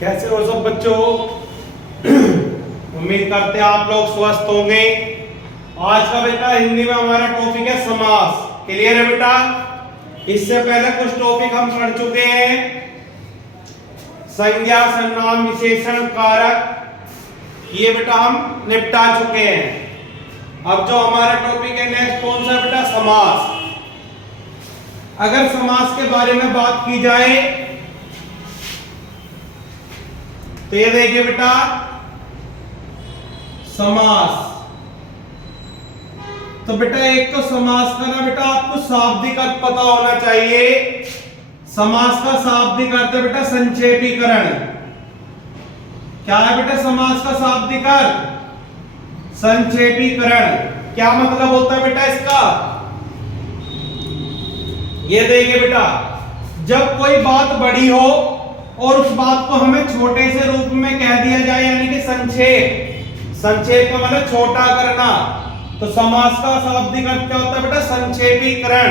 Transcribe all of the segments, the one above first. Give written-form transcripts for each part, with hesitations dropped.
कैसे हो सब बच्चों? उम्मीद करते हैं आप लोग स्वस्थ होंगे। आज का बेटा हिंदी में हमारा टॉपिक है समास। क्लियर है बेटा? इससे पहले कुछ टॉपिक हम पढ़ चुके हैं, संज्ञा, सर्वनाम, विशेषण, कारक, ये बेटा हम निपटा चुके हैं। अब जो हमारा टॉपिक है नेक्स्ट कौन सा बेटा? समास। अगर समास के बारे में बात की जाए तो ये देखिए बेटा, समास। तो बेटा एक तो समास का ना बेटा आपको शाब्दिक अर्थ पता होना चाहिए। समास का शाब्दिक अर्थ है बेटा संक्षेपीकरण। क्या है बेटा समास का शाब्दिक अर्थ? संक्षेपीकरण। क्या मतलब होता है बेटा इसका? ये देखिए बेटा, जब कोई बात बड़ी हो और उस बात को हमें छोटे से रूप में कह दिया जाए, यानी कि संक्षेप। संक्षेप का मतलब छोटा करना। तो समास का शाब्दिक अर्थ क्या होता है बेटा? संक्षेपीकरण।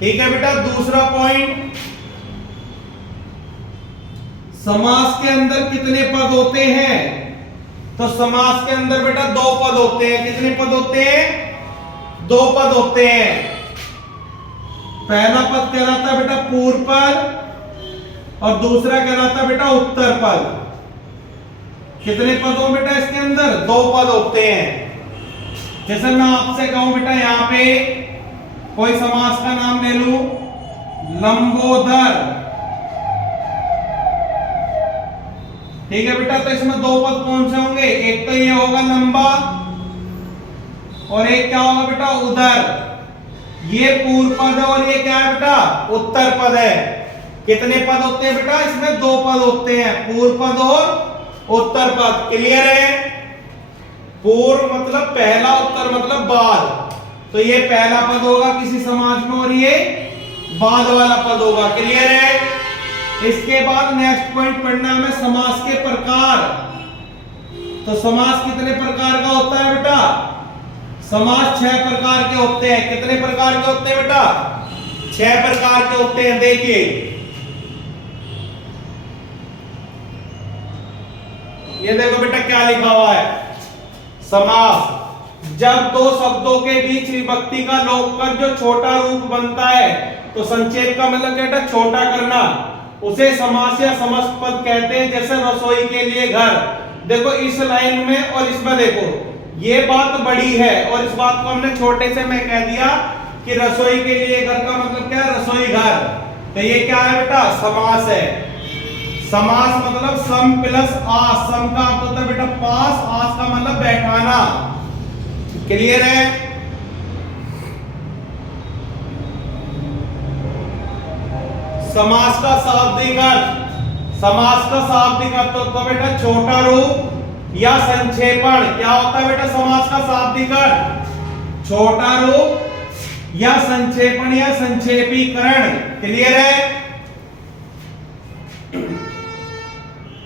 ठीक है बेटा। दूसरा पॉइंट, समास के अंदर कितने पद होते हैं? तो समास के अंदर बेटा दो पद होते हैं। कितने पद होते हैं? दो पद होते हैं। पहला पद कहलाता है बेटा पूर्व पद और दूसरा कहलाता है बेटा उत्तर पद। कितने पद हो बेटा इसके अंदर? दो पद होते हैं। जैसे मैं आपसे कहूं बेटा, यहां पे कोई समास का नाम ले लूं, लंबोदर। ठीक है बेटा, तो इसमें दो पद कौन से होंगे? एक तो ये होगा लंबा और एक क्या होगा बेटा? उदर। ये पूर्व पद है और ये क्या है बेटा? उत्तर पद है। कितने पद होते हैं बेटा? इसमें दो पद होते हैं, पूर्व पद और उत्तर पद। क्लियर है? पूर्व मतलब पहला, उत्तर मतलब बाद। तो ये पहला पद होगा किसी समाज में और ये बाद वाला पद होगा। क्लियर है? इसके बाद नेक्स्ट पॉइंट पढ़ना है हमें समास के प्रकार। तो समास कितने प्रकार का होता है बेटा? समास 6 प्रकार के होते हैं। कितने प्रकार के होते हैं बेटा? 6 प्रकार के होते हैं। देखिए, ये देखो बेटा क्या लिखा हुआ है। समास जब दो शब्दों के बीच विभक्ति का लोप कर जो छोटा रूप बनता है, तो संक्षेप का मतलब क्या बेटा? छोटा करना, उसे समास या समस्त पद कहते हैं। जैसे रसोई के लिए घर। देखो इस लाइन में और इसमें देखो, ये बात बड़ी है और इस बात को हमने छोटे से में कह दिया कि रसोई के लिए घर का मतलब क्या है? रसोई घर। तो ये क्या है बेटा? समास है। समास मतलब सम प्लस आस। सम का अर्थ होता है बेटा पास, आस का मतलब बैठाना। क्लियर है? समास का शाब्दिक अर्थ, समास का शाब्दिक अर्थ होता है बेटा छोटा रूप या संक्षेपण। क्या होता है बेटा समास का शाब्दिक अर्थ? छोटा रूप या संक्षेपण या संक्षेपीकरण। क्लियर है?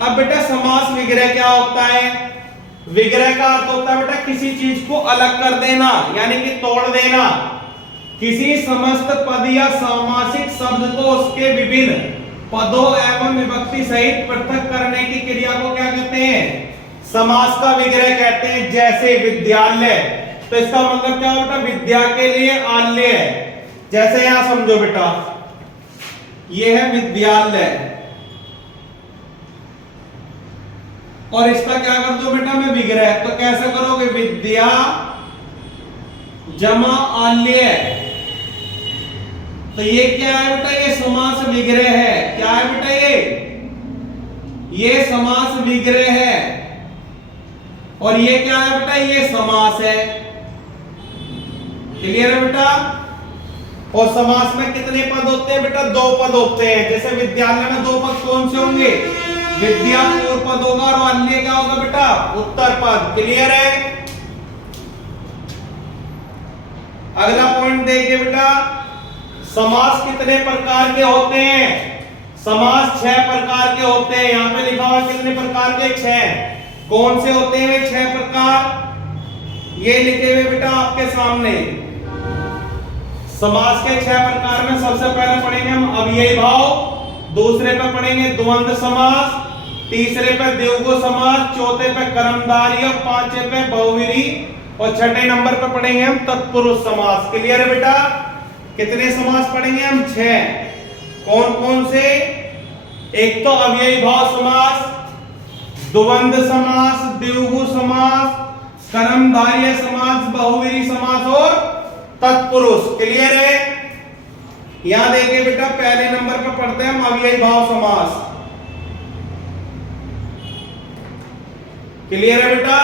अब बेटा समास विग्रह क्या होता है? विग्रह का अर्थ होता है बेटा किसी चीज को अलग कर देना, यानी कि तोड़ देना। किसी समस्त पद या सामासिक शब्द को उसके विभिन्न पदों एवं विभक्ति सहित पृथक करने की क्रिया को क्या कहते हैं? समास का विग्रह कहते हैं। जैसे विद्यालय, तो इसका मतलब क्या बेटा? विद्या के लिए आल्य है। जैसे यहां समझो बेटा, ये है विद्यालय और इसका क्या कर दो बेटा मैं? विग्रह। तो कैसे करोगे? विद्या जमा आल्य। तो ये क्या है बेटा? ये समास विग्रह है। क्या है बेटा? ये समास विग्रह है। और ये क्या है बेटा? ये समास है। क्लियर है बेटा? और समास में कितने पद होते हैं बेटा? 2 पद होते हैं। जैसे विद्यालय में 2 पद कौन से होंगे? विद्या पूर्व पद होगा और अन्य क्या होगा बेटा? उत्तर पद। क्लियर है? अगला पॉइंट देखिए बेटा, समास कितने प्रकार के होते हैं? समास 6 प्रकार के होते हैं। यहां पे लिखा हुआ कितने प्रकार के? 6। कौन से होते हैं वे 6 प्रकार? ये लिखे हुए बेटा आपके सामने। समास के 6 प्रकार में सबसे पहले पढ़ेंगे हम अव्ययी भाव, दूसरे पे पढ़ेंगे द्वंद्व समास, तीसरे पे द्विगु समास, चौथे पे कर्मधारय, और पांचवे पे बहुव्रीहि, और छठे नंबर पे पढ़ेंगे हम तत्पुरुष समास। क्लियर है बेटा? कितने समास पढ़ेंगे हम? 6। कौन कौन से? एक तो अव्ययी भाव समास, द्वंद्व समास, द्विगु समास, कर्मधारय समास, बहुव्रीहि समास और तत्पुरुष। क्लियर है? यहां देखिए बेटा, पहले नंबर पर पढ़ते हैं हम अव्ययी भाव समास। क्लियर है बेटा?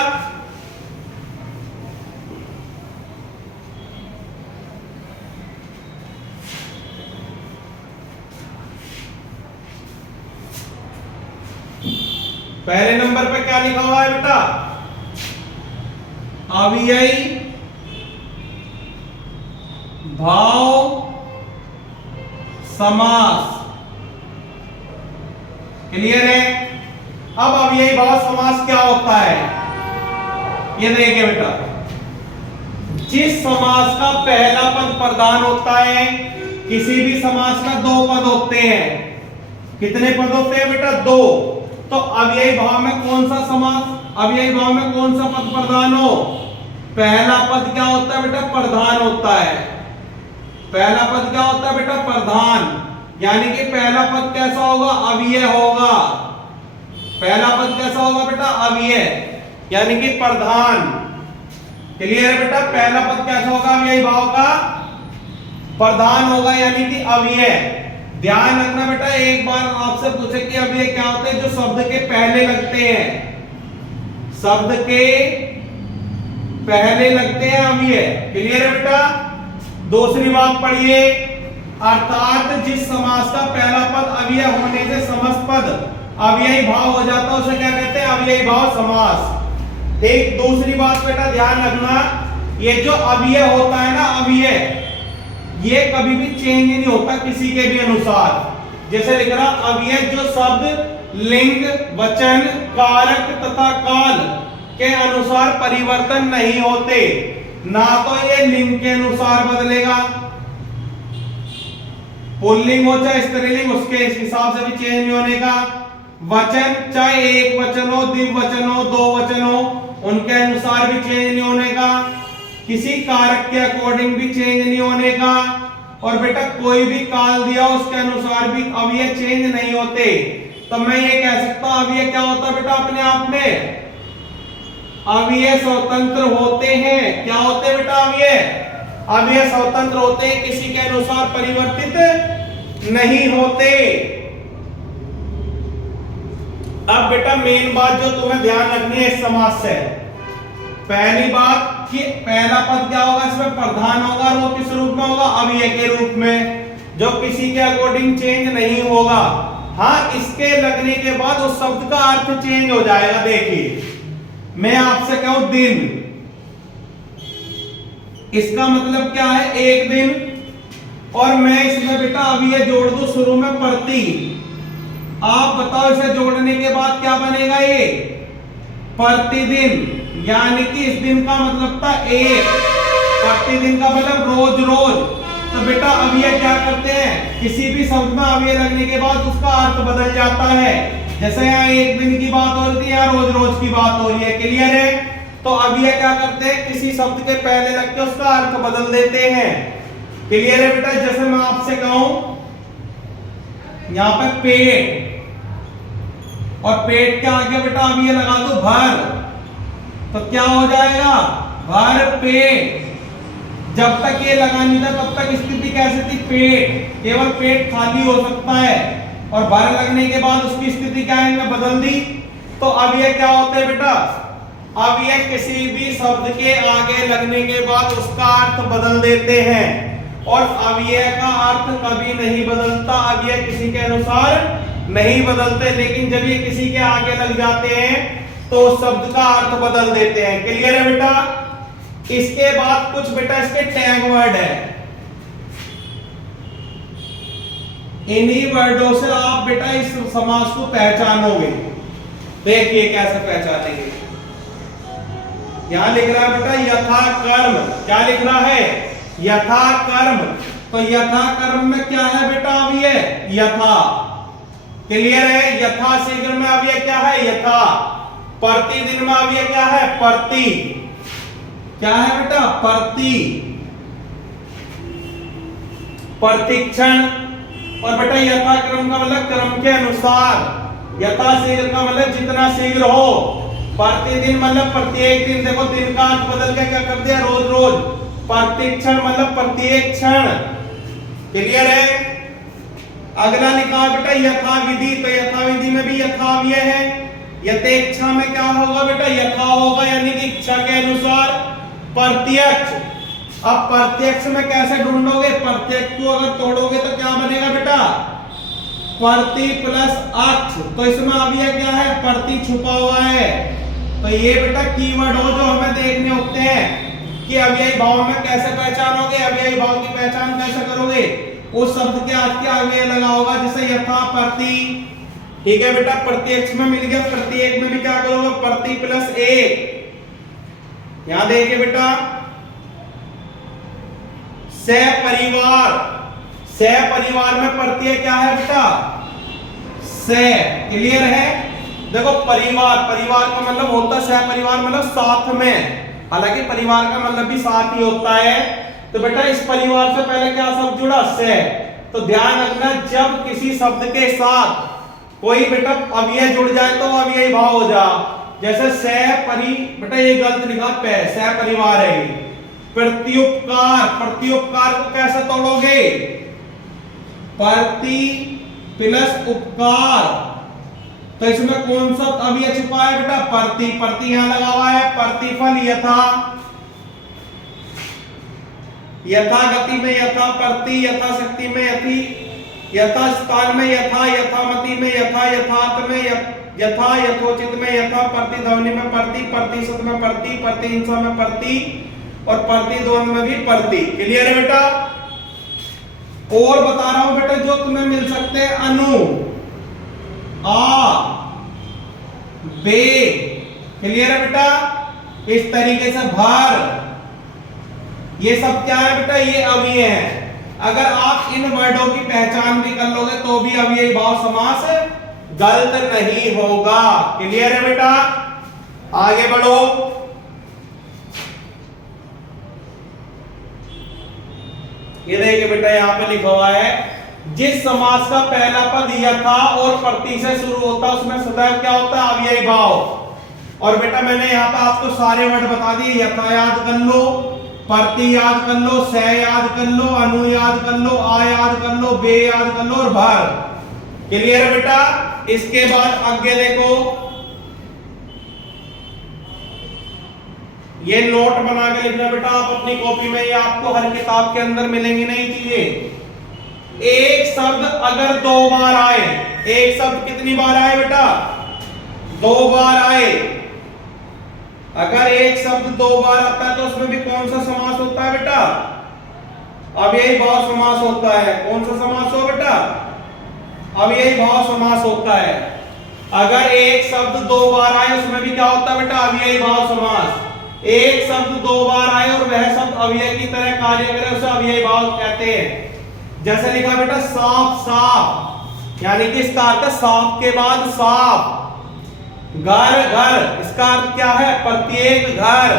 पहले नंबर पे क्या लिखा हुआ है बेटा? अव्ययी भाव समास। क्लियर है? अब अव्ययी भाव समास क्या होता है ये देखिए बेटा। जिस समास का पहला पद प्रधान होता है, किसी भी समास का 2 पद होते हैं। कितने पद होते हैं बेटा? 2। तो अव्ययी भाव में कौन सा समास, अव्ययी भाव में कौन सा पद प्रधान हो? पहला पद क्या होता है बेटा? प्रधान होता है। पहला पद क्या होता है बेटा? प्रधान। यानी कि पहला पद कैसा होगा? अव्यय होगा। पहला पद कैसा होगा बेटा? अव्यय, यानी कि प्रधान। क्लियर है बेटा? पहला पद कैसा होगा अव्ययी भाव का? प्रधान होगा, यानी कि अव्यय। ध्यान रखना बेटा, एक बार आपसे पूछे कि अव्यय क्या होते हैं? जो शब्द के पहले लगते हैं, शब्द के पहले लगते हैं अव्यय। क्लियर है बेटा? दूसरी बात पढ़िए, अर्थात जिस समास का पहला पद अव्यय होने से समस्त पद अव्ययी भाव हो जाता है, उसे क्या कहते हैं? अव्ययी भाव समास। एक दूसरी बात बेटा ध्यान रखना, ये जो अव्यय होता है ना, अव्यय ये कभी भी चेंज नहीं होता किसी के भी अनुसार। जैसे लिख रहा अव्यय जो शब्द लिंग, वचन, कारक तथा काल के अनुसार परिवर्तन नहीं होते। ना तो ये लिंग के अनुसार बदलेगा, पुल्लिंग हो चाहे स्त्रीलिंग, उसके हिसाब से भी चेंज नहीं होने का। वचन चाहे एक वचन हो, द्विवचन हो, 2 वचन हो, उनके अनुसार भी चेंज नहीं होने का। किसी कारक के अकॉर्डिंग भी चेंज नहीं होने का। और बेटा कोई भी काल दिया उसके अनुसार भी अव्यय चेंज नहीं होते। तो मैं ये कह सकता हूं अव्यय क्या होता है बेटा? अपने आप में अव्यय स्वतंत्र होते हैं। क्या होते हैं बेटा? अव्यय अव्यय स्वतंत्र होते हैं, किसी के अनुसार परिवर्तित नहीं होते। अब बेटा मेन बात जो तुम्हें ध्यान रखनी है इस समास से, पहली बात कि पहला पद क्या होगा? इसमें प्रधान होगा, और वो किस रूप में होगा? अव्यय के रूप में, जो किसी के अकॉर्डिंग चेंज नहीं होगा। हाँ, इसके लगने के बाद उस शब्द का अर्थ चेंज हो जाएगा। देखिए मैं आपसे कहूं दिन, इसका मतलब क्या है? एक दिन। और मैं इसमें बेटा अव्यय जोड़ दूं शुरू में प्रति। आप बताओ इसे जोड़ने के बाद क्या बनेगा? ये प्रतिदिन, यानी कि इस दिन का मतलब था एक, प्रतिदिन का मतलब रोज रोज। तो बेटा अव्यय क्या करते हैं? किसी भी शब्द में अव्यय लगने के बाद उसका अर्थ बदल जाता है। जैसे यहाँ एक दिन की बात हो रही थी, यहाँ रोज रोज की बात हो रही है। क्लियर है? तो अव्यय क्या करते हैं? किसी शब्द के पहले लग के उसका अर्थ बदल देते हैं। क्लियर है बेटा? जैसे मैं आपसे कहूं यहाँ पे पेट, और पेट के आगे बेटा अव्यय लगा दो भर, तो क्या हो जाएगा? भर पेट। जब तक ये लगा नहीं था तब तक स्थिति कैसे थी? पेट, केवल पेट खाली हो सकता है, और भर लगने के बाद उसकी स्थिति क्या है? बदल दी। तो अव्यय क्या होते हैं बेटा? अव्यय किसी भी शब्द के आगे लगने के बाद उसका अर्थ बदल देते हैं, और अव्यय का अर्थ कभी नहीं बदलता। अव्यय किसी के अनुसार नहीं बदलते, लेकिन जब ये किसी के आगे लग जाते हैं तो शब्द का अर्थ बदल देते हैं। क्लियर है बेटा? इसके बाद कुछ बेटा इसके टैग वर्ड है। इन्हीं वर्डों से आप बेटा इस समास को पहचानोगे। देखिए कैसे पहचानेंगे। यहां लिख रहा है बेटा यथा कर्म। क्या लिख रहा है? यथा कर्म। तो यथा कर्म में क्या है बेटा? अव्यय यथा। क्लियर है? यथा शीघ्र में अव्यय क्या है? यथा। प्रतिदिन में अव्यय क्या है? प्रति। क्या है बेटा? प्रति। प्रतिक्षण। और बेटा यथा क्रम का मतलब क्रम के अनुसार। यथा शीघ्र का मतलब जितना शीघ्र हो। प्रतिदिन मतलब प्रत्येक दिन। देखो दिन का अंक बदल के क्या कर दिया? रोज रोज। प्रतिक्षण मतलब प्रत्येक क्षण। क्लियर है? अगला लिखा बेटा यथा विधि। तो यथा विधि में भी यथा अव्यय है। यथेच्छा में क्या होगा बेटा? यथा होगा, यानी कि इच्छा के अनुसार। प्रत्यक्ष। अब प्रत्यक्ष में कैसे ढूंढोगे? प्रत्यक्ष को अगर तोड़ोगे तो क्या बनेगा बेटा? प्रति प्लस अक्ष। तो इसमें अव्यय क्या है? प्रति छुपा हुआ है। तो ये बेटा कीवर्ड हो जो हमें देखने होते हैं कि अव्ययी भाव में कैसे पहचानोगे, अव्ययी भाव की पहचान कैसे करोगे? उस शब्द के आज के अव्यय लगा होगा, जैसे यथा, प्रति। ठीक है बेटा, प्रत्यक्ष में मिल गया। प्रत्येक में भी क्या करोगे? प्रति प्लस एक। यहां देखिए बेटा सपरिवार। सपरिवार में प्रत्यय क्या है बेटा? से। क्लियर है? देखो परिवार, परिवार का मतलब होता है सपरिवार मतलब साथ में। हालांकि परिवार का मतलब भी साथ ही होता है। तो बेटा इस परिवार से पहले क्या शब्द जुड़ा? से। तो ध्यान रखना जब किसी शब्द के साथ कोई बेटा अव्यय जुड़ जाए तो अव्ययी भाव हो जा। जैसे बेटा ये गलत लिखा, सपरिवार है। प्रत्युपकार। प्रत्युपकार को कैसे तोड़ोगे? प्रति प्लस उपकार। तो इसमें कौन सा अव्यय छुपा है बेटा? प्रति। प्रति यहां लगा हुआ है। प्रतिफल यथा। यथा गति में यथा प्रति, यथा शक्ति में यथि, यथा स्थान में यथा, यथामति में यथा, यथार्थ में यथा, यथोचित में यथा, प्रतिध्वनि में प्रति, प्रतिशत में प्रति, प्रतिहिंसा में प्रति और प्रतिद्वंद में भी प्रति। क्लियर है बेटा? और बता रहा हूं बेटा जो तुम्हें मिल सकते हैं अनु, आ, बे। क्लियर है बेटा? इस तरीके से भर। ये सब क्या है बेटा? ये अव्यय है। अगर आप इन वर्डों की पहचान भी कर लोगे तो भी अव्ययी भाव समास गलत नहीं होगा। क्लियर है बेटा? आगे बढ़ो। ये देखिए बेटा यहां पे लिखा हुआ है जिस समास का पहला पद यथा और प्रति से शुरू होता है उसमें सदैव क्या होता है? अव्ययी भाव। और बेटा मैंने यहाँ पे आपको सारे वर्ड बता दिए। यथा याद कर लो, प्रति याद कर लो, से याद कर लो, अनु याद कर लो, आ याद कर लो, बे याद कर लो और भर। क्लियर है बेटा? इसके बाद आगे देखो, ये नोट बना के लिखना बेटा आप अपनी कॉपी में, ये आपको हर किताब के अंदर मिलेंगी नहीं चीजें। एक शब्द अगर दो बार आए, एक शब्द कितनी बार आए बेटा? दो बार आए। अगर एक शब्द दो बार आता है तो उसमें भी कौन सा समास होता है बेटा? अव्ययी भाव समास होता है। कौन सा समास हो बेटा? अव्ययी भाव समास होता है। अगर एक शब्द दो बार आए उसमें भी क्या होता है बेटा? अव्ययी भाव समास। एक शब्द दो बार आए और वह शब्द अव्यय की तरह कार्य करे उसे अव्ययी भाव कहते हैं। जैसे लिखा बेटा साफ, साफ यानी कि इसका अर्थ साफ के बाद साफ। घर, घर इसका अर्थ क्या है? प्रत्येक घर।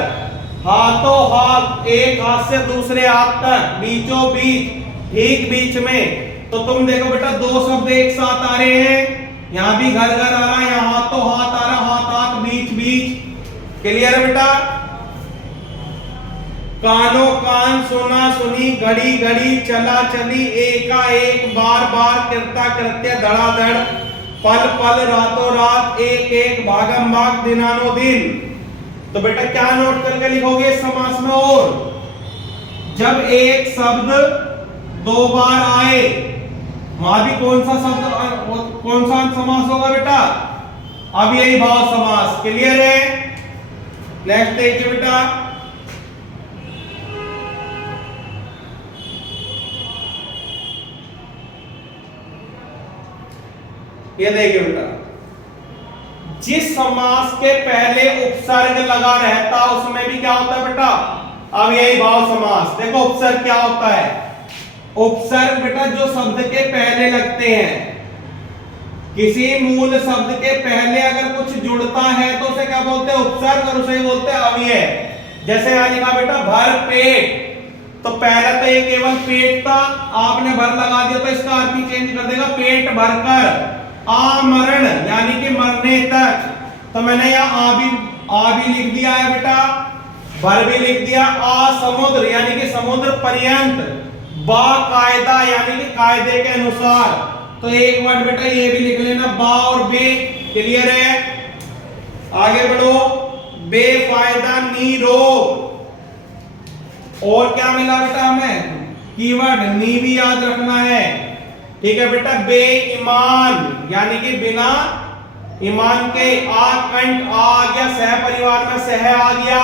हाथों हाथ, एक हाथ से दूसरे हाथ तक, बीचों बीच, ठीक बीच में। तो तुम देखो बेटा दो शब्द एक साथ आ रहे हैं। यहाँ भी घर घर आ रहा है, यहाँ हाथों हाथ आ रहा, हाथ हाथ, बीच बीच। क्लियर है बेटा? कानो कान, सुना सुनी, घड़ी घड़ी, चला चली, एका एक, बार बार, कृता कृत्य, धड़ाधड़, पल पल, रातों रात, एक एक, भागम भाग, दिनानो दिन। तो बेटा क्या नोट करके लिखोगे समास में? और जब एक शब्द दो बार आए वहां भी कौन सा शब्द, कौन सा समास होगा बेटा? अव्ययी भाव समास। क्लियर है? नेक्स्ट देखिए बेटा, ये देखिए बेटा जिस समास के पहले उपसर्ग लगा रहता उसमें भी क्या होता है बेटा? अव्ययी भाव समास। देखो उपसर्ग क्या होता है? उपसर्ग बेटा जो शब्द के पहले लगते हैं किसी मूल शब्द के पहले अगर कुछ जुड़ता है तो उसे क्या बोलते हैं? उपसर्ग, और उसे बोलते हैं अव्यय। जैसे यहां लिखा बेटा भर पेट, तो पहले तो ये केवल पेट था, आपने भर लगा दिया तो इसका अर्थ ही चेंज कर देगा, पेट भरकर। आमरण यानी कि मरने तक, तो मैंने यहाँ आ भी लिख दिया है बेटा, भर भी लिख दिया। समुद्र यानी कि समुद्र पर्यंत, बाकायदा यानी कि कायदे के अनुसार, तो एक वर्ड बेटा ये भी लिख लेना, बा और बे। क्लियर है? आगे बढ़ो। बेफायदा निरोग, और क्या मिला बेटा हमें? कीवर्ड नी भी याद रखना है। ठीक है बेटा। बेईमान यानी कि बिना ईमान के, आकंठ आ गया, सह परिवार में सह आ गया।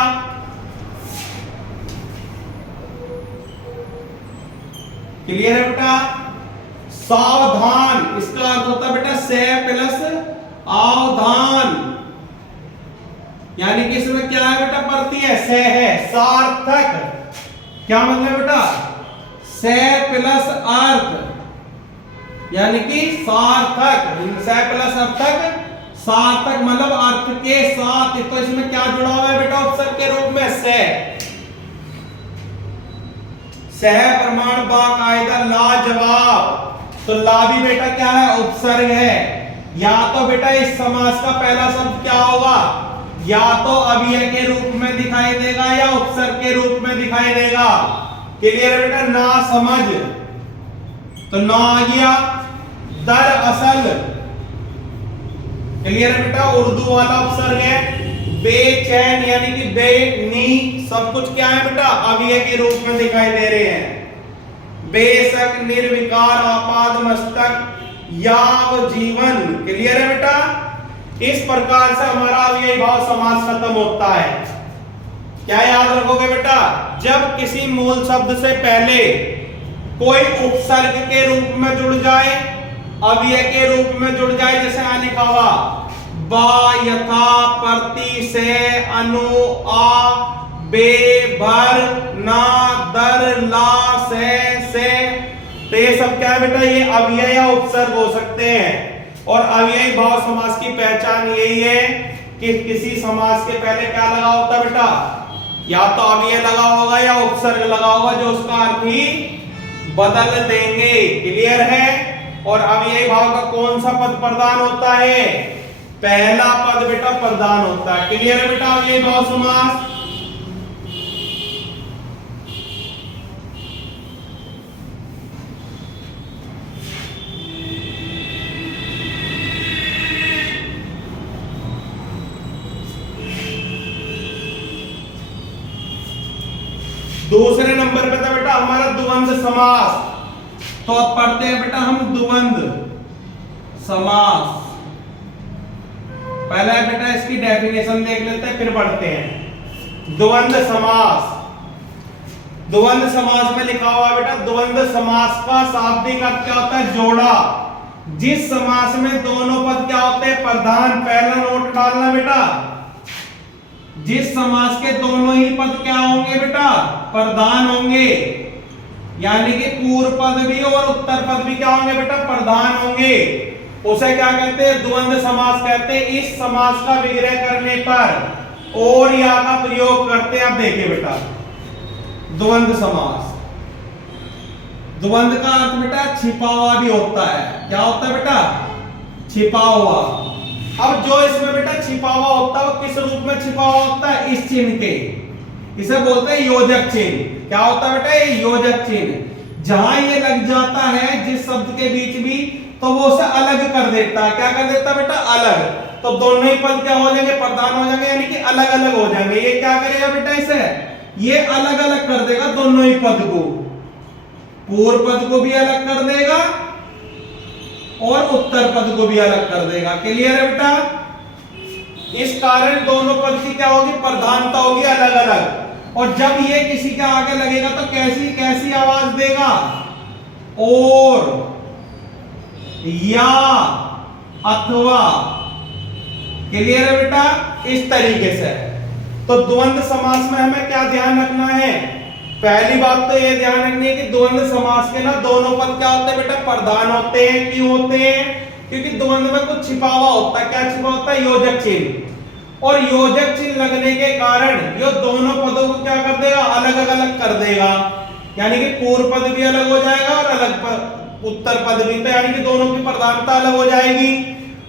क्लियर है बेटा? सावधान, इसका अर्थ होता है बेटा सह प्लस आवधान, यानी कि इसमें क्या है बेटा? प्रति है, सह है। सार्थक क्या मतलब बेटा? सह प्लस अर्थ यानी कि सार्थक, सह प्लस अर्थक, सार्थक मतलब अर्थ के साथ। तो इसमें क्या जुड़ा हुआ है बेटा? उपसर्ग के रूप में सह। सह प्रमाण बाकायदा लाजवाब, तो ला भी बेटा क्या है? उपसर्ग है। या तो बेटा इस समास का पहला शब्द क्या होगा? या तो अव्यय के रूप में दिखाई देगा या उपसर्ग के रूप में दिखाई देगा। क्लियर है बेटा? ना समझ, तो ना आ गया। दरअसल, क्लियर है बेटा? उर्दू वाला उपसर्ग है। बेचैन यानी कि बेनी, सब कुछ क्या है बेटा? अव्यय के रूप में दिखाई दे रहे हैं। बेशक, निर्विकार, आपाद मस्तक, याव जीवन। क्लियर है बेटा? इस प्रकार से हमारा अव्ययी भाव समास खत्म होता है। क्या याद रखोगे बेटा? जब किसी मूल शब्द से पहले कोई उपसर्ग के रूप में जुड़ जाए, अव्यय के रूप में जुड़ जाए, जैसे यहां लिखा हुआ बा, यथा, प्रति, से, अनु, आ, बे, भर, ना, दर, ला, से, तो ये सब क्या है बेटा? ये अव्यय या उपसर्ग हो सकते हैं। और अव्ययी भाव समास की पहचान यही है कि किसी समास के पहले क्या लगा होता है बेटा? या तो अव्यय लगा होगा या उपसर्ग लगा होगा, जो उसका अर्थ ही बदल देंगे। क्लियर है? और अव्ययी भाव का कौन सा पद प्रधान होता है? पहला पद बेटा प्रधान होता है। क्लियर है बेटा? अव्ययी भाव समास। दूसरे नंबर पे था बेटा हमारा द्वंद्व समास। तो अब पढ़ते हैं बेटा हम द्वंद्व समास। पहले बेटा इसकी डेफिनेशन देख लेते हैं, फिर पढ़ते हैं। द्वंद्व समास, द्वंद्व समास में लिखा हुआ बेटा, द्वंद्व समास का शाब्दिक अर्थ क्या होता है? जोड़ा। जिस समास में दोनों पद क्या होते हैं? प्रधान। पहला नोट डालना बेटा, जिस समास के दोनों ही पद क्या होंगे बेटा? प्रधान होंगे, यानी कि पूर्व पद भी और उत्तर पद भी क्या होंगे बेटा? प्रधान होंगे, उसे क्या कहते हैं? द्वंद्व समास कहते हैं। इस समास का विग्रह करने पर और या का प्रयोग करते हैं। अब देखिए बेटा, द्वंद्व समास, द्वंद्व का अर्थ बेटा छिपा हुआ भी होता है। क्या होता है बेटा? छिपा हुआ। अब जो इसमें बेटा छिपा हुआ होता है वो किस रूप में छिपा हुआ होता है? इस चिन्ह के, इसे बोलते हैं योजक चिन्ह। क्या होता है बेटा? ये योजक चिन्ह। जहां ये लग जाता है जिस शब्द के बीच भी, तो वो उसे अलग कर देता है। क्या कर देता है बेटा? अलग। तो दोनों ही पद क्या हो जाएंगे? प्रधान हो जाएंगे, यानी कि अलग अलग हो जाएंगे। ये क्या करेगा बेटा? इसे ये अलग अलग कर देगा दोनों ही पद को। पूर्व पद को भी अलग कर देगा और उत्तर पद को भी अलग कर देगा। क्लियर है बेटा? इस कारण दोनों पद की क्या होगी? प्रधानता होगी अलग अलग। और जब ये किसी के आगे लगेगा तो कैसी कैसी आवाज देगा? और, या, अथवा। क्लियर है बेटा? इस तरीके से। तो द्वंद्व समास में हमें क्या ध्यान रखना है? पहली बात तो ये ध्यान रखनी है कि द्वंद्व समास के ना दोनों पद क्या होते हैं बेटा? प्रधान होते हैं। क्यों होते हैं? क्योंकि द्वंद्व में कुछ छिपा हुआ होता है। क्या छिपा होता है? योजक चिन्ह। और योजक चिन्ह लगने के कारण ये दोनों पदों को क्या कर देगा? अलग अलग कर देगा। यानी कि पूर्व पद भी अलग हो जाएगा और अलग उत्तर पद भी, तो यानी कि दोनों की प्रधानता अलग हो जाएगी।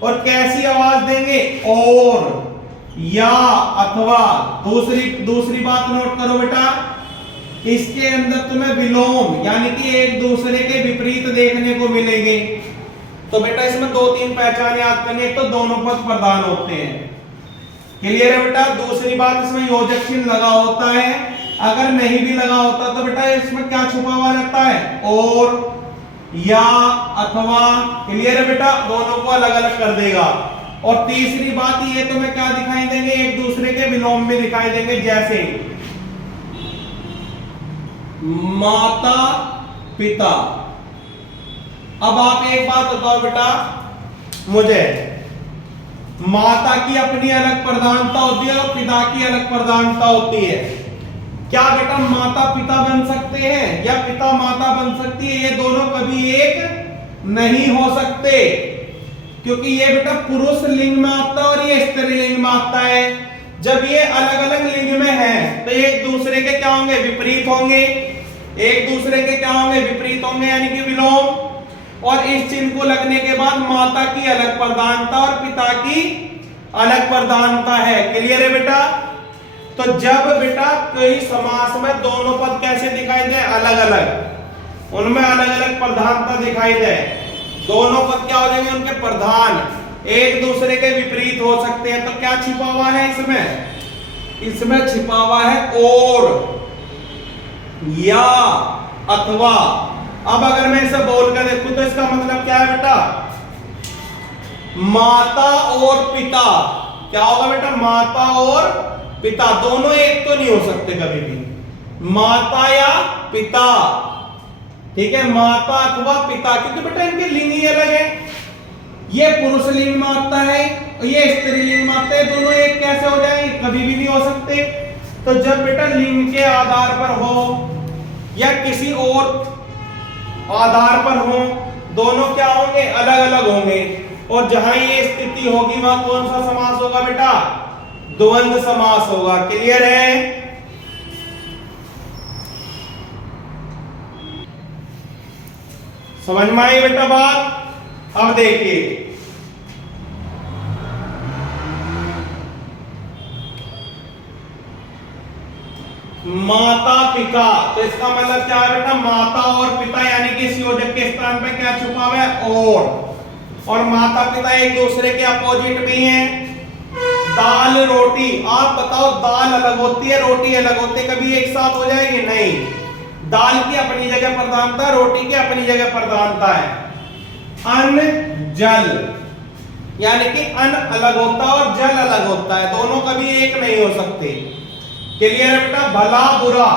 और कैसी आवाज देंगे? और, या, अथवा। दूसरी बात नोट करो बेटा, इसके अंदर तुम्हें विलोम यानी कि एक दूसरे के विपरीत देखने को मिलेंगे। तो बेटा इसमें 2-3 पहचान याद करनी है। तो दोनों पद प्रधान होते हैं। क्लियर है बेटा? दूसरी बात, इसमें योजक चिन्ह लगा होता है। अगर नहीं भी लगा होता तो बेटा इसमें क्या छुपा हुआ रहता है? और, या, अथवा। क्लियर है बेटा? दोनों को अलग अलग कर देगा। और तीसरी बात ये तुम्हें क्या दिखाई देंगे? एक दूसरे के विलोम में दिखाई देंगे। जैसे माता पिता। अब आप एक बात बताओ बेटा मुझे, माता की अपनी अलग प्रधानता होती है और पिता की अलग प्रधानता होती है। क्या बेटा माता पिता बन सकते हैं या पिता माता बन सकती है? ये दोनों कभी एक नहीं हो सकते, क्योंकि ये बेटा पुरुष लिंग में आता है और ये स्त्रीलिंग में आता है। जब ये अलग अलग लिंग में है तो एक दूसरे के क्या होंगे? विपरीत होंगे। एक दूसरे के क्या होंगे? विपरीत होंगे, यानी कि विलोम। और इस चिन्ह को लगने के बाद माता की अलग प्रधानता और पिता की अलग प्रधानता है। क्लियर है बेटा? तो जब बेटा कोई समास में दोनों पद कैसे दिखाई दे? अलग अलग, उनमें अलग अलग प्रधानता दिखाई दे, दोनों पद क्या हो जाएंगे? उनके प्रधान एक दूसरे के विपरीत हो सकते हैं। तो क्या छिपा हुआ है इसमें? इसमें छिपा हुआ है और, या, अथवा। अब अगर मैं इसे बोल कर देखूं तो इसका मतलब क्या है बेटा? माता और पिता। क्या होगा बेटा? माता और पिता दोनों एक तो नहीं हो सकते कभी भी, माता या पिता। ठीक है, माता अथवा पिता, क्योंकि बेटा इनके लिंग ही अलग है। ये पुरुष लिंग में आता है और ये स्त्री लिंग में आता है। दोनों एक कैसे हो जाएंगे? कभी भी नहीं हो सकते। तो जब बेटा लिंग के आधार पर हो या किसी और आधार पर हो, दोनों क्या होंगे? अलग अलग होंगे। और जहां ये स्थिति होगी वहां कौन सा समास होगा बेटा? द्वंद्व समास होगा। क्लियर है? समझ में आई बेटा बात? अब देखिए, माता पिता, तो इसका मतलब क्या है बेटा? माता और पिता, यानी कि इस योजक के स्थान पे क्या छुपा हुआ है? और माता पिता एक दूसरे के अपोजिट भी हैं। दाल रोटी, आप बताओ दाल अलग होती है, रोटी अलग होती है, कभी एक साथ हो जाएगी? नहीं। दाल की अपनी जगह प्रधानता, रोटी की अपनी जगह प्रधानता है। अन्न जल, यानी कि अन्न अलग होता है और जल अलग होता है, दोनों कभी एक नहीं हो सकते। क्लियर है बेटा? भला बुरा,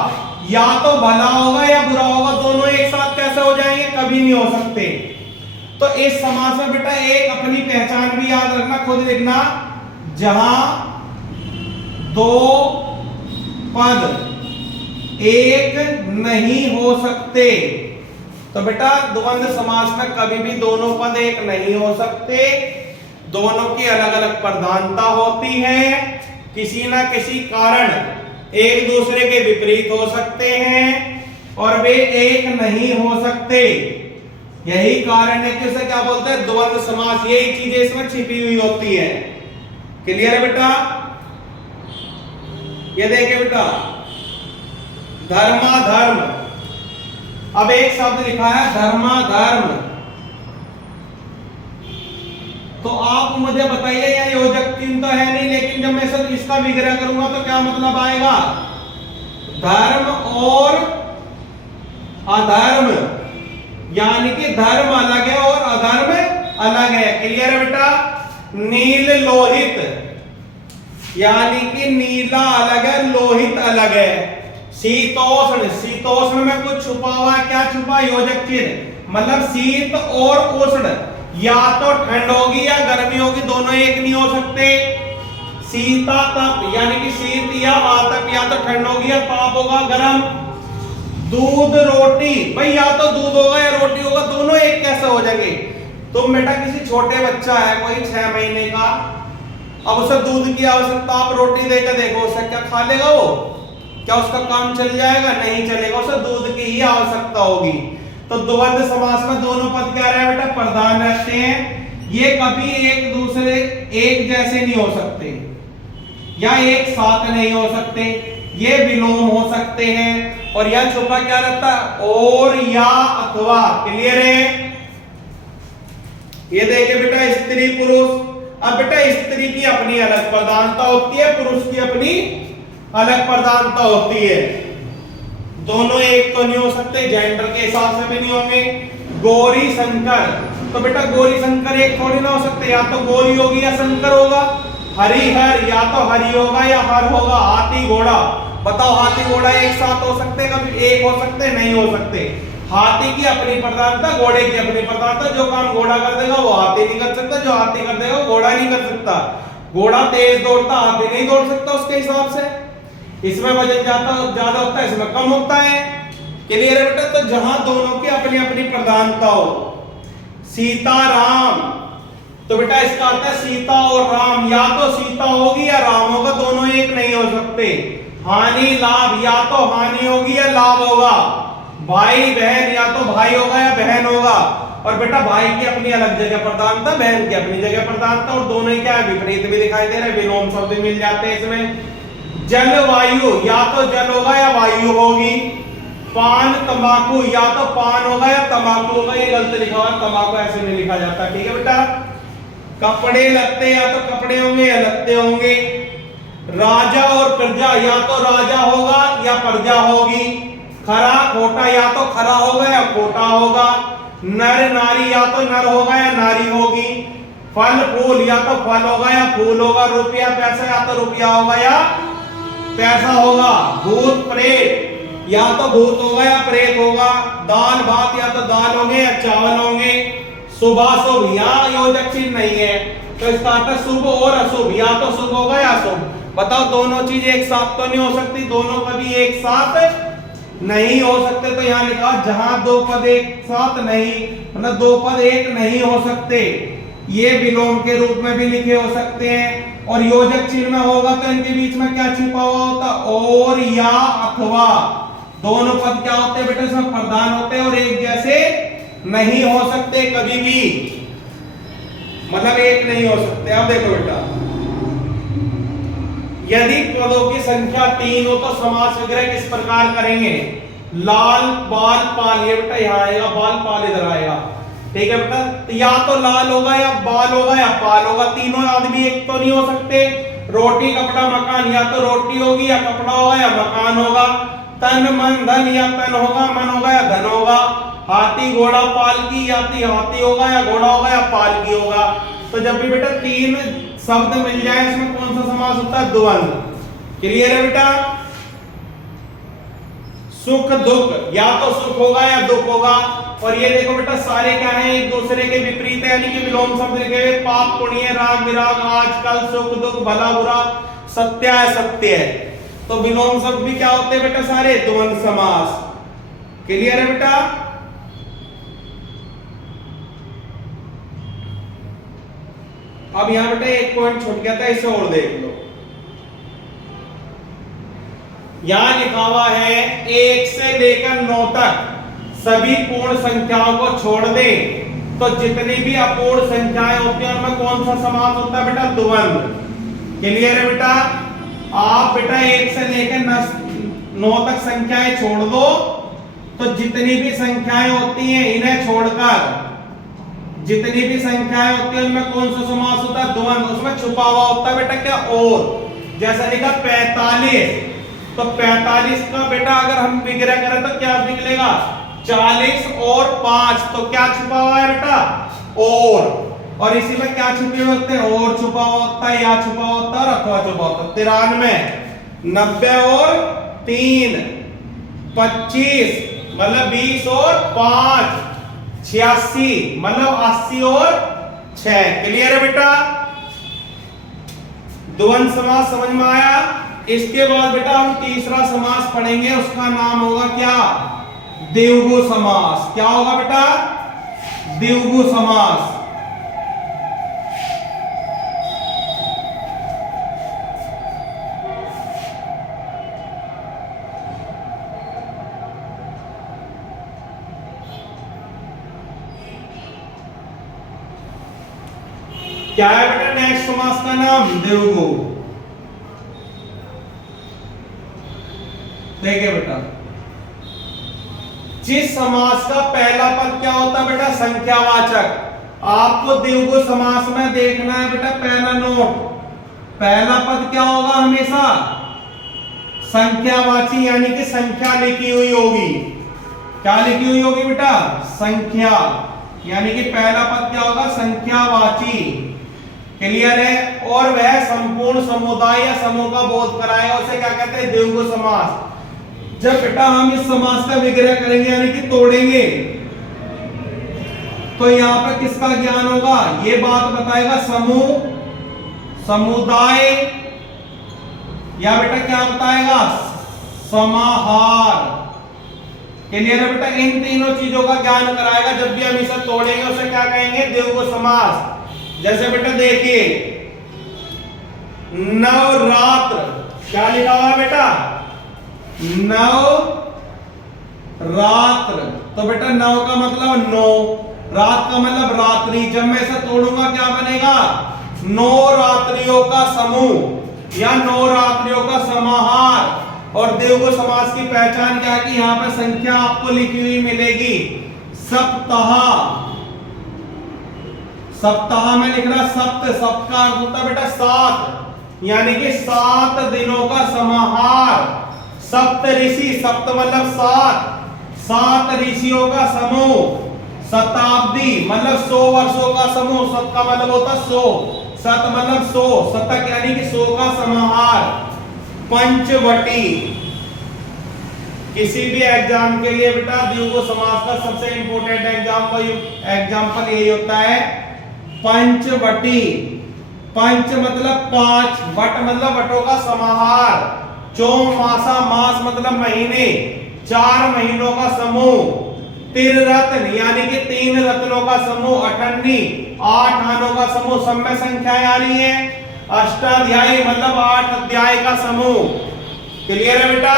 या तो भला होगा या बुरा होगा, दोनों एक साथ कैसे हो जाएंगे? कभी नहीं हो सकते। तो इस समास में बेटा एक अपनी पहचान भी याद रखना, खुद लिखना, जहां दो पद एक नहीं हो सकते। तो बेटा द्वंद्व समास में कभी भी दोनों पद एक नहीं हो सकते, दोनों की अलग अलग प्रधानता होती है, किसी ना किसी कारण एक दूसरे के विपरीत हो सकते हैं और वे एक नहीं हो सकते। यही कारण है कि उसे क्या बोलते हैं? द्वंद्व समास। यही चीजें इसमें छिपी हुई होती है। क्लियर है बेटा? ये देखिए बेटा, धर्माधर्म। अब एक शब्द लिखा है धर्माधर्म, तो आप मुझे बताइए, यह योजक चिन्ह तो है नहीं, लेकिन जब मैं सब इसका विग्रह करूंगा तो क्या मतलब आएगा? धर्म और अधर्म, यानी कि धर्म अलग है और अधर्म अलग है। क्लियर है बेटा? नील लोहित, यानी कि नीला अलग है, लोहित अलग है। शीतोष्ण, शीतोष्ण में कुछ छुपा हुआ है। क्या छुपा? योजक चिन्ह। मतलब शीत और उष्ण, या तो ठंड होगी या गर्मी होगी, दोनों एक नहीं हो सकते। शीतातप, यानी कि शीत या आतप, या तो ठंड होगी या ताप होगा, गर्म। दूध रोटी, भाई या तो दूध होगा या रोटी होगा, दोनों एक कैसे हो जाएंगे? तुम बेटा किसी छोटे बच्चा है कोई 6 महीने का, अब उसे दूध की आवश्यकता, आप रोटी देकर देखो उसे क्या खा लेगा वो? क्या उसका काम चल जाएगा? नहीं चलेगा, उसे दूध की ही आवश्यकता होगी। तो द्वंद्व समास में दोनों पद क्या रहे बेटा? प्रधान रहते हैं। ये कभी एक दूसरे एक जैसे नहीं हो सकते या एक साथ नहीं हो सकते, ये विलोम हो सकते हैं। और यह छुपा क्या रहता है? और या अथवा। क्लियर है? ये देखिए बेटा स्त्री पुरुष। अब बेटा स्त्री की अपनी अलग प्रधानता होती है, पुरुष की अपनी अलग प्रधानता होती है। दोनों एक तो नहीं हो सकते, जेंडर के हिसाब से भी नहीं होंगे। गौरी शंकर, तो बेटा गौरी शंकर एक थोड़ी ना हो सकते, या तो गौरी होगी या शंकर होगा। हरि हर, या तो हरि होगा या हर होगा। हाथी घोड़ा, बताओ हाथी घोड़ा एक साथ हो सकते? कभी एक हो सकते? नहीं हो सकते। हाथी की अपनी प्रधानता, घोड़े की अपनी प्रधानता। जो काम घोड़ा कर देगा वो हाथी नहीं कर सकता, जो हाथी कर देगा वो घोड़ा नहीं कर सकता। घोड़ा तेज दौड़ता, हाथी नहीं दौड़ सकता उसके हिसाब से। इसमें वजन ज्यादा होता है, इसमें कम होता है। क्लियर है बेटा? तो जहां दोनों की अपनी अपनी प्रधानता हो। सीता राम, तो बेटा इसका अर्थ है सीता और राम, या तो सीता होगी या राम होगा, दोनों एक नहीं हो सकते। हानि लाभ, या तो हानि होगी या लाभ होगा। भाई बहन, या तो भाई होगा या बहन होगा। और बेटा भाई की अपनी अलग जगह प्रधानता, बहन की अपनी जगह प्रधानता, और दोनों ही क्या है? विपरीत भी दिखाई दे रहे हैं, विलोम शब्द मिल जाते हैं इसमें। जलवायु, या तो जल होगा या वायु होगी। पान तंबाकू, या तो पान होगा या तंबाकू होगा। ये गलत लिखा हुआ, तंबाकू ऐसे नहीं लिखा जाता। ठीक है बेटा? कपड़े लत्ते, या तो कपड़े होंगे या लत्ते होंगे। राजा और प्रजा, या तो राजा होगा या प्रजा होगी। खरा खोटा, या तो खरा होगा या खोटा होगा। नर नारी, या तो नर होगा या नारी होगी। फल फूल, या तो फल होगा या फूल होगा। रुपया पैसा, या तो रुपया होगा या पैसा होगा। भूत प्रेत, या तो भूत होगा या प्रेत होगा। दाल भात, या तो दाल होंगे या चावल होंगे। शुभाशुभ, यहाँ योजक चिन्ह नहीं है, तो इसका अर्थ है शुभ और अशुभ, या तो शुभ होगा या अशुभ। बताओ दोनों चीज एक साथ तो नहीं हो सकती, दोनों कभी एक साथ नहीं हो सकते। तो यहाँ लिखा जहां दो पद एक साथ नहीं, मतलब दो पद एक नहीं हो सकते, ये विलोम के रूप में भी लिखे हो सकते हैं। और योजक चिन्ह में होगा तो इनके बीच में क्या छिपा हुआ होता? और या अथवा। दोनों पद क्या होते हैं बेटा? इसमें प्रधान होते हैं और एक जैसे नहीं हो सकते कभी भी, मतलब एक नहीं हो सकते। अब देखो बेटा, यदि पदों की संख्या 3 हो तो समास विग्रह किस प्रकार करेंगे? लाल बाल पाल, ये बेटा यहाँ आएगा, बाल पाल इधर आएगा। ठीक है बेटा? तो या तो लाल होगा या बाल होगा या पाल होगा, तीनों आदमी एक तो नहीं हो सकते। रोटी कपड़ा मकान, या तो रोटी होगी या कपड़ा होगा या मकान होगा। तन मन धन, या तन होगा मन होगा या धन होगा। हाथी घोड़ा पालकी, या तो हाथी होगा या घोड़ा होगा या पालकी होगा। तो जब भी बेटा 3 शब्द मिल जाए इसमें कौन सा समास होता है? द्वंद्व। क्लियर है बेटा? सुख दुख, या तो सुख होगा या दुख होगा। और ये देखो बेटा सारे क्या है? एक दूसरे के विपरीत है, यानी कि विलोम शब्द लिखे हुए। पाप पुण्य, राग विराग, आजकल, सुख दुख, भला बुरा, सत्य है सत्य है। तो विलोम शब्द भी क्या होते हैं बेटा? सारे द्वंद्व समास। क्लियर है बेटा? अब यहां बेटा एक पॉइंट छूट गया था, इसे और देख लो। यहां लिखा हुआ है 1 से लेकर 9 तक सभी पूर्ण संख्याओं को छोड़ दे, तो जितनी भी अपूर्ण संख्याएं होती हैं उनमें कौन सा समास होता है बेटा? द्वंद्व। क्लियर है बेटा? आप बेटा 1 से लेकर 9 तक संख्याएं छोड़ दो, तो जितनी भी संख्याएं होती हैं इन्हें छोड़कर जितनी भी संख्याएं होती हैं उनमें कौन सा समास होता है? द्वंद्व। उसमें छुपा हुआ होता है बेटा क्या? और। जैसा लिखा 45, तो 45 का बेटा अगर हम विग्रह करें तो क्या निकलेगा? 40 और 5, तो क्या छुपा हुआ है बेटा? और इसी में क्या छुपे हुए होते हैं? और छुपा हुआ होता है, या छुपा होता है और अथवा छुपा होता है। 93, 90 और 3, 25 मतलब 20 और 5, 86 मतलब 80 और 6। क्लियर है बेटा? द्वंद्व समास समझ में आया? इसके बाद बेटा हम तीसरा समास पढ़ेंगे, उसका नाम होगा क्या? द्विगु समास। क्या होगा बेटा? द्विगु समास। क्या है बेटा नेक्स्ट समास का नाम? द्विगु। देखिए बेटा, जिस समास का पहला पद क्या होता है बेटा? संख्यावाचक। आपको द्विगु समास में देखना है बेटा, पहला नोट, पहला पद क्या होगा? हमेशा संख्यावाची, यानी कि संख्या लिखी हुई होगी। क्या लिखी हुई होगी बेटा? संख्या, यानी कि पहला पद क्या होगा? संख्यावाची। क्लियर है? और वह संपूर्ण समुदाय या समूह का बोध कराएगा, उसे क्या कहते हैं? द्विगु समास। जब बेटा हम इस समास का विग्रह करेंगे यानी कि तोड़ेंगे, तो यहां पर किसका ज्ञान होगा? ये बात बताएगा समूह, समुदाय, या बेटा क्या बताएगा? समाहार। क्लियर है बेटा? इन तीनों चीजों का ज्ञान कराएगा। जब भी हम इसे तोड़ेंगे उसे क्या कहेंगे? द्विगु समास। जैसे बेटा देखिए, नवरात्र, क्या लिखा हुआ है बेटा? नवरात्र। तो बेटा नव का मतलब 9, रात का मतलब रात्रि। जब मैं इसे तोड़ूंगा क्या बनेगा? 9 रात्रियों का समूह या 9 रात्रियों का समाहार। और द्विगु समास की पहचान क्या है कि यहां पर संख्या आपको लिखी हुई मिलेगी। सप्ताह, सप्ताह में लिख रहा सप्त, सप्त का अर्थ होता है बेटा 7, यानी कि 7 दिनों का समाहार। सप्त ऋषि, सप्त मतलब 7, 7 ऋषियों का समूह। शताब्दी मतलब 100 वर्षों का समूह। सत का मतलब होता 100, सत मतलब 100, शतक यानी कि 100 का समाहार। पंचवटी, किसी भी एग्जाम के लिए बेटा द्विगु समास का सबसे इंपॉर्टेंट एग्जाम्पल यही होता है, पंचवटी। पंच मतलब 5, वट मतलब वटों का समाहार। चौमासा, मास मतलब महीने, 4 महीनों का समूह। त्रिरत्न यानी कि 3 रत्नों का समूह। अठन्नी, 8 आनों का समूह। सब में संख्याएं आ रही है। अष्टाध्यायी मतलब 8 अध्याय का समूह। क्लियर है बेटा?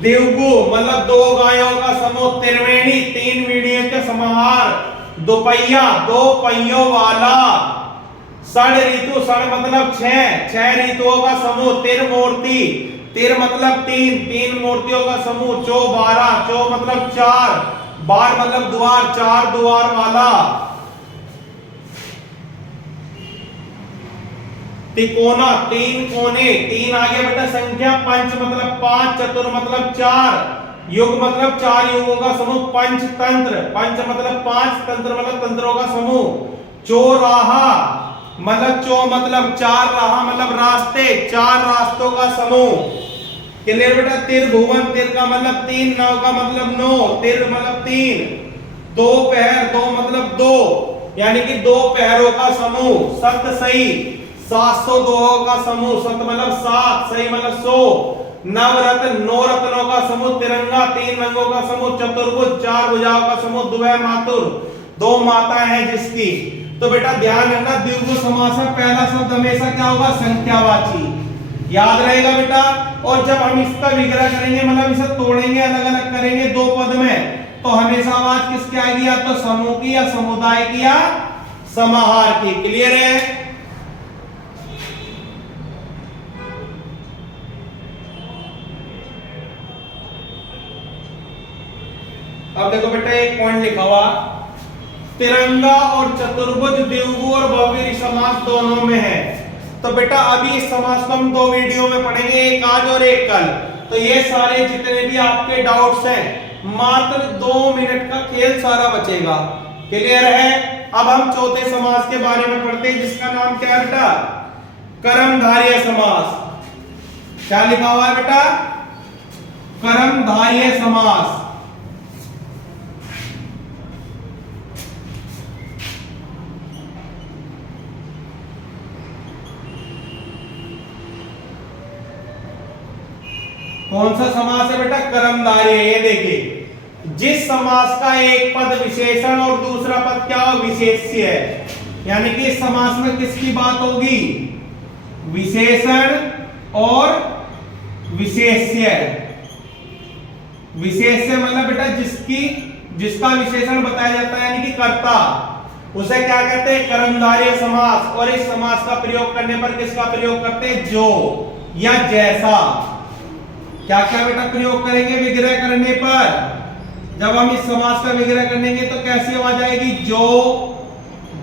द्विगु मतलब 2 गायों का समूह। त्रिवेणी, 3 वीडियो के समाहार। दोपहिया, 2 पहियों वाला। षड ऋतु, षड मतलब 6 ऋतुओं का समूह। तिरमूर्ति, तिर मतलब 3 मूर्तियों का समूह। चौबारा, चौ मतलब 4, बार मतलब द्वार, 4 द्वार वाला। तिकोना, 3 कोने, 3 आगे बेटा संख्या। पंच मतलब 5, चतुर मतलब 4, युग मतलब 4 युगों का समूह। पंचतंत्र, पंच मतलब 5, तंत्र मतलब तंत्रों का समूह। चौराहा मतलब चौ मतलब 4, राह मतलब रास्ते, 4 रास्तों का समूह। क्लियर बेटा? त्रिभुवन, तिर का मतलब 3, नव का मतलब 9, तिर मतलब 3। दोपहर, 2 मतलब 2, यानी कि 2 पहरों का समूह। सत सही, 702 का समूह। सत मतलब 7, सही मतलब 100। नवरत्न, 9 रत्नों का समूह। तिरंगा, 3 रंगों का समूह। चतुर्भुज, 4 भुजाओं का समूह। दुवै मातुर, 2 माताएं हैं जिसकी। तो बेटा ध्यान रखना, द्विगु समास में पहला शब्द हमेशा क्या होगा? संख्यावाची। याद रहेगा बेटा? और जब हम इसका विग्रह करेंगे, मतलब इसे तोड़ेंगे, अलग अलग करेंगे 2 पद में, तो हमेशा आवाज किसकी आएगी? या तो समूह की, या समुदाय की, या समाहार की। क्लियर है? अब देखो बेटा एक पॉइंट लिखा हुआ, तिरंगा और चतुर्भुज द्विगु और बहुव्रीहि समास दोनों में है। तो बेटा अभी इस समास को हम 2 वीडियो में पढ़ेंगे, एक आज और एक कल। तो ये सारे जितने भी आपके डाउट्स हैं, मात्र 2 मिनट का खेल सारा बचेगा। क्लियर है? अब हम चौथे समास के बारे में पढ़ते हैं, जिसका नाम क्या है बेटा? कर्मधारय समास। क्या लिखा हुआ है बेटा? कर्मधारय समास। कौन सा समास है बेटा? कर्मधारय। ये देखिए, जिस समास का एक पद विशेषण और दूसरा पद क्या हो? विशेष्य है। यानी कि इस समास में किसकी बात होगी? विशेषण और विशेष्य। विशेष्य मतलब बेटा जिसका विशेषण बताया जाता है, यानी कि कर्ता। उसे क्या कहते हैं, कर्मधारय समास। और इस समास का प्रयोग करने पर किसका प्रयोग करते हैं, जो या जैसा। क्या क्या बेटा प्रयोग करेंगे विग्रह करने पर? जब हम इस समास का विग्रह करेंगे तो कैसी आवाज आएगी, जो,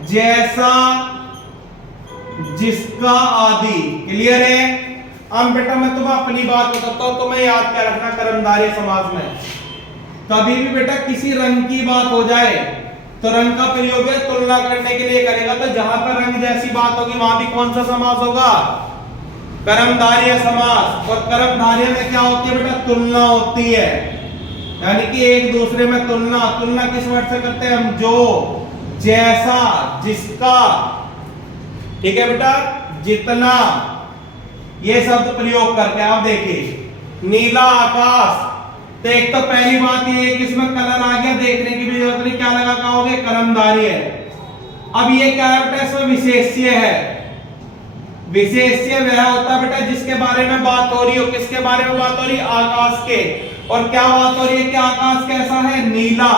जैसा, जिसका आदि। क्लियर है? अब बेटा मैं तुम्हें अपनी बात बताता हूं, तुम्हें याद क्या रखना कर्मधारय समास में, कभी भी बेटा किसी रंग की बात हो जाए तो रंग का प्रयोग है तुलना करने के लिए करेगा। तो जहां पर रंग जैसी बात होगी वहां भी कौन सा समास होगा, कर्मधारय समास। और कर्मधारय में क्या होती है बेटा, तुलना होती है, यानी कि एक दूसरे में तुलना। तुलना किस वर्ड से करते हैं हम, जो, जैसा, जिसका। ठीक है बेटा, जितना, ये शब्द प्रयोग करके आप देखिए, नीला आकाश। तो एक तो पहली बात ये है कि इसमें कलर आ गया, देखने की भी जरूरत नहीं, क्या लगा कहोगे, कर्मधारय है। अब ये क्या है बेटा, इसमें विशेष्य है। विशेष्य वह होता है बेटा जिसके बारे में बात हो रही हो। किसके बारे में बात हो रही है, आकाश के। और क्या बात हो रही है कि आकाश कैसा है, नीला,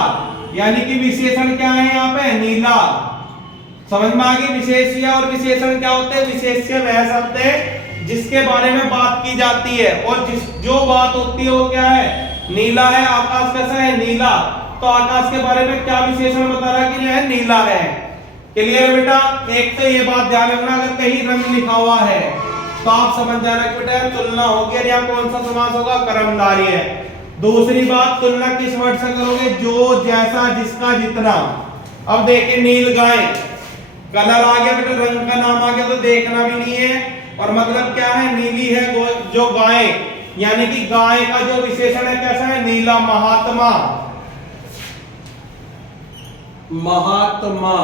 यानी कि विशेषण क्या है यहाँ पे, नीला। समझ में आ गई, विशेष्य और विशेषण क्या होते हैं। विशेष्य वह शब्द है जिसके बारे में बात की जाती है, और जो बात होती है वो क्या है, नीला है। आकाश कैसा है, नीला। तो आकाश के बारे में क्या विशेषण बता रहा है कि जो है नीला है। क्लियर है बेटा? एक तो ये बात ध्यान रखना, अगर कहीं रंग लिखा हुआ है तो आप समझ जाना कि बेटा तुलना होगी, और यहाँ कौन सा समास होगा, कर्मधारय है। दूसरी बात, तुलना किस वर्ड से करोगे, जो, जैसा, जिसका, जितना। अब देखिए, नील गाय, कलर आ गया बेटा, रंग का नाम आ गया तो देखना भी नहीं है। और मतलब क्या है, नीली है जो गाय, यानी कि गाय का जो विशेषण है कैसा है, नीला। महात्मा, महात्मा।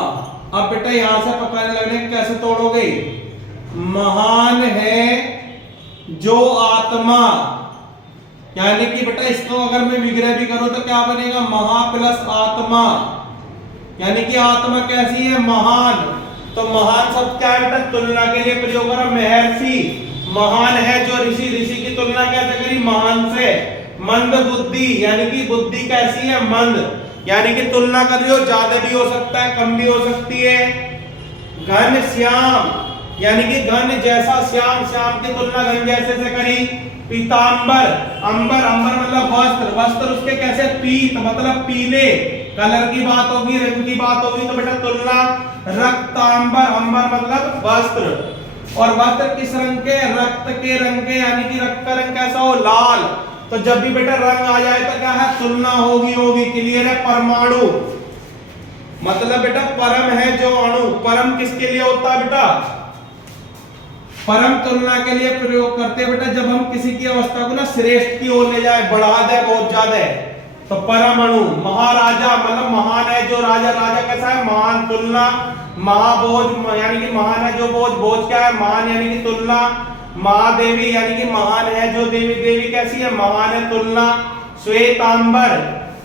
अब बेटा यहां से पकड़ने लगने कैसे तोड़ोगे, महान है जो आत्मा, यानी कि बेटा इसको अगर मैं विग्रह भी करूं तो क्या बनेगा, महा प्लस आत्मा, यानी कि आत्मा कैसी है, महान। तो महान शब्द क्या है बेटा, तुलना के लिए प्रयोग करा, महर्षि। महान है जो ऋषि, ऋषि की तुलना कैसे करी, महान से। मंद बुद्धि, यानी कि बुद्धि कैसी है, मंद, यानी कि तुलना कर रही हो, ज्यादा भी हो सकता है, कम भी हो सकती है। घन श्याम, यानी कि घन जैसा, श्याम, श्याम की तुलना घन जैसे से करी। पीतांबर, अंबर, अंबर मतलब वस्त्र, वस्त्र उसके कैसे, पीत मतलब पीले कलर की बात होगी, रंग की बात होगी तो बेटा तुलना। रक्तांबर, अंबर मतलब वस्त्र, और वस्त्र किस रंग के, रक्त के रंग के, यानी कि रक्त का रंग कैसा हो, लाल। तो जब भी बेटा रंग आ जाए तो क्या है, तुलना होगी। क्लियर है? परमाणु मतलब बेटा परम है जो अणु। परम किसके लिए होता है बेटा, परम तुलना के लिए प्रयोग करते हैं बेटा जब हम किसी की अवस्था को ना श्रेष्ठ की ओर ले जाए, बढ़ा दे बहुत ज्यादा। तो परम अणु। महाराजा मतलब महान है जो राजा, राजा कैसा है, महान। तुलना, महाभोज यानी कि महान है जो भोज, भोज क्या है, महान यानी कि तुलना। महादेवी यानी कि महान है जो देवी, देवी कैसी है, महान है, तुलना। श्वेतांबर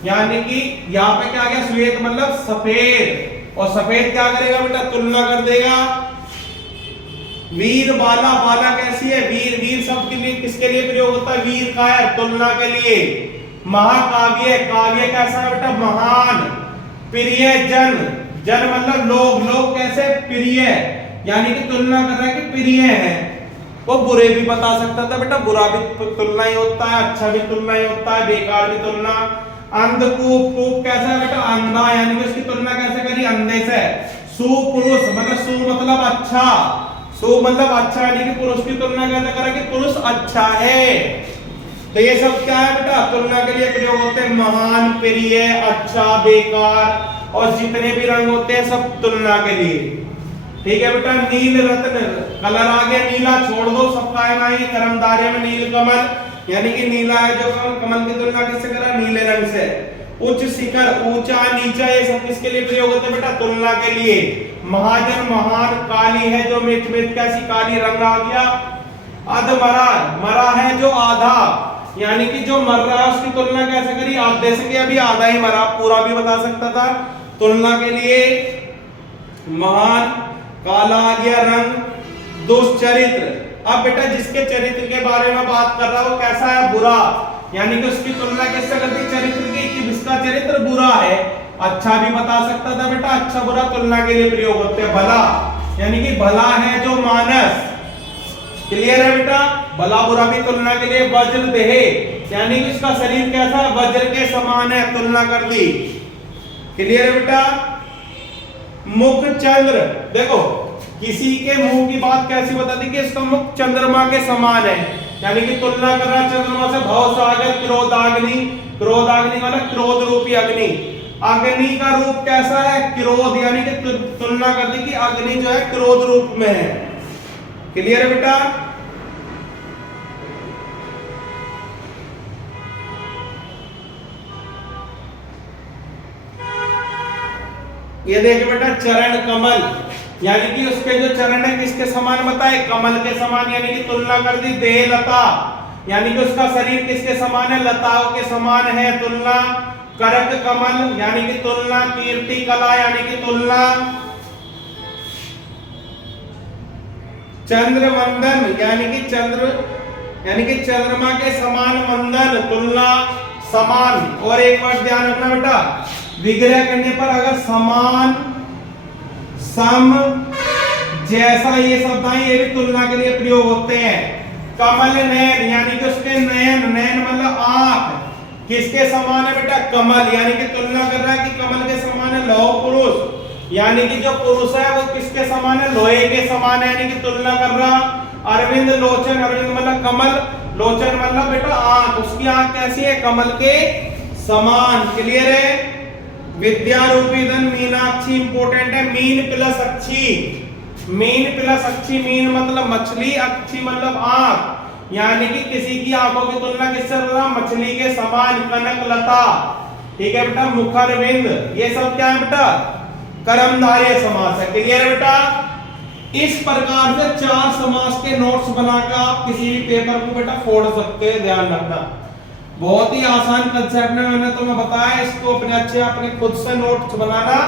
यानी कि यहाँ पे क्या आ गया, श्वेत मतलब सफेद, और सफेद क्या करेगा बेटा, तुलना कर देगा। वीर बाला, बाला कैसी है, वीर, वीर शब्द के लिए किसके लिए प्रयोग होता है, वीर का है, तुलना के लिए। महाकाव्य, काव्य कैसा है बेटा, महान। प्रिय जन, जन मतलब लोग, लोग कैसे, प्रिय, यानी कि तुलना कर रहा है कि प्रिय है। वो बुरे भी बता सकता था बेटा, बुरा भी तुलना ही होता है, अच्छा भी तुलना ही होता है, बेकार भी तुलना। अंधकूप, कूप कैसा है बेटा, अंधा, यानी कि उसकी तुलना कैसे करी, अंधे से। सुपुरुष मतलब सु मतलब अच्छा, सु मतलब अच्छा, यानी कि पुरुष की तुलना कैसे करा कि पुरुष अच्छा है। तो ये सब क्या है बेटा, तुलना के लिए प्रयोग होते हैं। महान, प्रिय, अच्छा, बेकार, और जितने भी रंग होते हैं सब तुलना के लिए। ठीक है बेटा। नील रत्न, कलर आ गया नीला, छोड़ दो सब कायम आएंगे। कर्मधारय में नील कमल, यानी कि नीला है जो कमल की तुलना किससे करा, नीले रंग से। उच्च शिखर, ऊंचा, नीचा, ये सब किसके लिए प्रयोग होते हैं बेटा, तुलना के लिए। महाजन, महान, काली है जो मिर्च, मिर्च कैसी काली, रंग आ गया। अधमरा, मरा है जो आधा, यानी कि जो मर रहा है उसकी तुलना कैसे करी, आधे से, कि अभी आधा ही मरा, पूरा भी बता सकता था, तुलना के लिए। महान, काला आ गया रंग। दुष्चरित्र, अब बेटा जिसके चरित्र के बारे में बात कर रहा है वो कैसा है, बुरा, यानी कि उसकी तुलना किससे कर दी, चरित्र की, कि जिसका चरित्र बुरा है। अच्छा भी बता सकता था बेटा, अच्छा बुरा तुलना के लिए प्रयोग होते हैं। भला यानी कि भला है जो मानस, क्लियर है बेटा। भला बुरा भी तुलना के लिए। वज्र देह यानी कि इसका शरीर कैसा है, वज्र के समान है, तुलना कर दी, क्लियर है बेटा। मुख चंद्र, देखो किसी के मुंह की बात कैसी बता दी कि इसका मुख चंद्रमा के समान है, यानी कि तुलना कर रहा है चंद्रमा से। भव सागर क्रोधाग्नि, क्रोधाग्नि मतलब क्रोध रूपी अग्नि। अग्नि का रूप कैसा है, क्रोध, यानी कि तुलना कर दी कि अग्नि जो है क्रोध रूप में है, क्लियर है बेटा। ये देखिए बेटा चरण कमल, यानी कि उसके जो चरण है किसके समान बताए, कमल के समान, यानी कि तुलना कर दी। देह लता, यानी कि उसका शरीर किसके समान है, लताओं के समान है, तुलना। करक कमल यानी कि तुलना। कीर्ति कला यानी कि तुलना। चंद्र वंदन यानी कि चंद्र, यानी कि चंद्रमा के समान वंदन, तुलना, समान। और एक बात ध्यान रखना बेटा, विग्रह करने पर अगर समान, सम, जैसा, ये शब्द आए ये भी तुलना के लिए प्रयोग होते हैं। कमल नयन यानी कि उसके नयन, नयन मतलब आंख, किसके समान है बेटा, कमल, यानी कि तुलना कर रहा है कि कमल के समान है। लौह पुरुष यानी कि जो पुरुष है वो किसके समान है, लोहे के समान है, यानी कि तुलना कर रहा। अरविंद लोचन, अरविंद मतलब कमल, लोचन मतलब बेटा आंख, उसकी आंख कैसी है, कमल के समान, क्लियर है। विद्या रूपी धन मीनाक्षी, इंपोर्टेंट है। मीन प्लस अच्छी, मीन प्लस अच्छी, मीन मतलब मछली, अच्छी मतलब आंख, यानी कि किसी की आंखों की तुलना किससे कर रहा, मछली के समान। कनक लता, ठीक है बेटा। मुखरविंद, ये सब क्या है बेटा, कर्मधारय समास है, क्लियर है बेटा। इस प्रकार से 4 समास के नोट्स बनाकर आप किसी भी पेपर को बेटा फोड़ सकते हैं, ध्यान रखना। बहुत ही आसान कंसेप्ट में मैंने तुम्हें बताया, इसको अपने अच्छे अपने खुद से नोट्स बनाना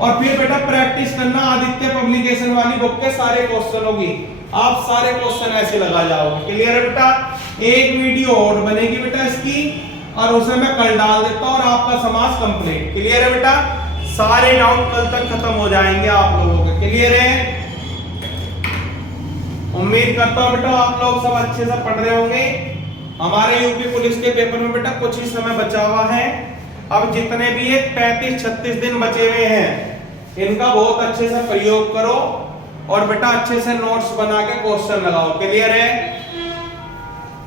और फिर बेटा प्रैक्टिस करना। आदित्य पब्लिकेशन वाली बुक के सारे क्वेश्चन होगी, आप सारे क्वेश्चन ऐसे लगा जाओगे, क्लियर है बेटा। एक वीडियो और बनेगी बेटा इसकी, और उसे मैं कल डाल देता हूं और आपका समास कंप्लीट, क्लियर है बेटा। सारे डाउट कल तक खत्म हो जाएंगे आप लोगों के, क्लियर है। उम्मीद करता हूं बेटा आप लोग सब अच्छे से पढ़ रहे होंगे। हमारे यूपी पुलिस के पेपर में बेटा कुछ ही समय बचा हुआ है, अब जितने भी ये 35-36 दिन बचे हुए हैं इनका बहुत अच्छे से प्रयोग करो और बेटा अच्छे से नोट्स बना के क्वेश्चन लगाओ, क्लियर है।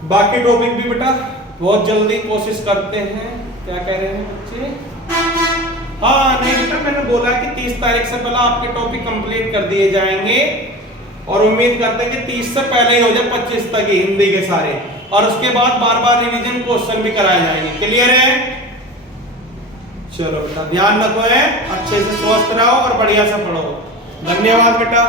बाकी टॉपिक भी बेटा बहुत जल्दी कोशिश करते हैं। क्या कह रहे हैं बच्चे, हाँ नहीं बेटा मैंने बोला कि 30 तारीख से पहले आपके टॉपिक कंप्लीट कर दिए जाएंगे और उम्मीद करते हैं कि 30 से पहले ही हो जाए 25 तक ही हिंदी के सारे, और उसके बाद बार-बार रिवीजन क्वेश्चन भी कराए जाएंगे, क्लियर है। चलो बेटा ध्यान रखो है, अच्छे से स्वस्थ रहो और बढ़िया से पढ़ो। धन्यवाद बेटा।